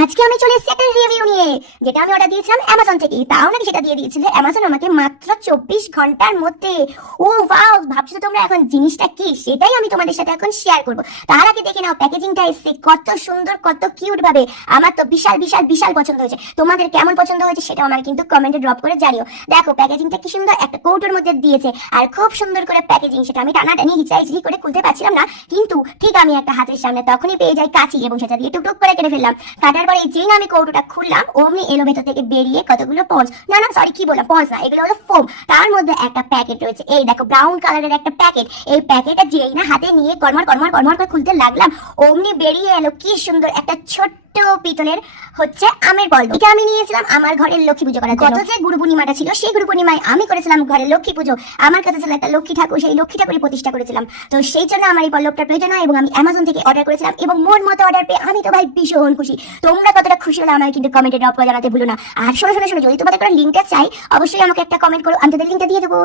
আজকে আমি চলে এসেছি একটা রিভিউ নিয়ে, যেটা আমি অর্ডার দিয়েছিলাম অ্যামাজন থেকে তাও নাকি সেটা দিয়ে দিয়েছিল। অ্যামাজন আমাকে মাত্র চব্বিশ ঘণ্টার মধ্যে। ও ওয়াও ভাবছ তোমরা এখন জিনিসটা কি? সেটাই আমি তোমাদের সাথে এখন শেয়ার করব। তার আগে দেখে নাও প্যাকেজিংটা এসছে। কত সুন্দর, কত কিউট ভাবে আমার তো বিশাল বিশাল বিশাল পছন্দ হয়েছে। তোমাদের কেমন পছন্দ হয়েছে সেটাও আমাকে কিন্তু কমেন্টে ড্রপ করে জানিও। দেখো প্যাকেজিংটা কি সুন্দর? একটা কৌটোর মধ্যে দিয়েছে। আর খুব সুন্দর করে প্যাকেজিং সেটা আমি টানা টানাটানি হিচাইঝি করে খুলতে পারছিলাম না। কিন্তু ঠিক আমি একটা হাতের সামনে তখনই পেয়ে যাই কাঁচি, এবং সেটা দিয়ে টুকটুক করে কেটে ফেললাম। কাটার পরে যেই আমি কৌটোটা খুললাম, অমনি এলো ভেতর থেকে বেরিয়ে কতগুলো পঞ্চ না না সরি কি বললাম? পঞ্চ না, এগুলো হলো ফোম তার মধ্যে একটা প্যাকেট রয়েছে। এই দেখো ব্রাউন কালারের একটা প্যাকেট এই প্যাকেটটা যেই না হাতে নিয়ে কর্মার কর্মার কর্মার করে খুলতে লাগলাম, অমনি বেরিয়ে এলো। কি সুন্দর একটা ছোট্ট পিতলের হচ্ছে আমের বল এটা আমি নিয়েছিলাম আমার ঘরের লক্ষ্মী পুজো করার যে গুরু পূর্ণিমাটা ছিল, সেই গুরু পূর্ণিমায় আমি করেছিলাম ঘরের লক্ষ্মী পুজো। আমার কাছে ছিল একটা লক্ষ্মী ঠাকুর, সেই লক্ষ্মী প্রতিষ্ঠা করেছিলাম। তো সেই জন্য আমার এই প্রয়োজন এবং আমি অ্যামাজন থেকে অর্ডার করেছিলাম এবং মন মতো অর্ডার পেয়ে আমি তো ভাই ভীষণ খুশি। তোমরা কতটা খুশি হলে আমাকে কিন্তু কমেন্টে ড্রপ করে জানাতে ভুলো না। আর শোনো শোনো শোনো, যদি তোমাদের কোনো লিঙ্কটা চাই, অবশ্যই আমাকে একটা কমেন্ট করো। আমি তাদের লিঙ্কটা দিয়ে দেবো।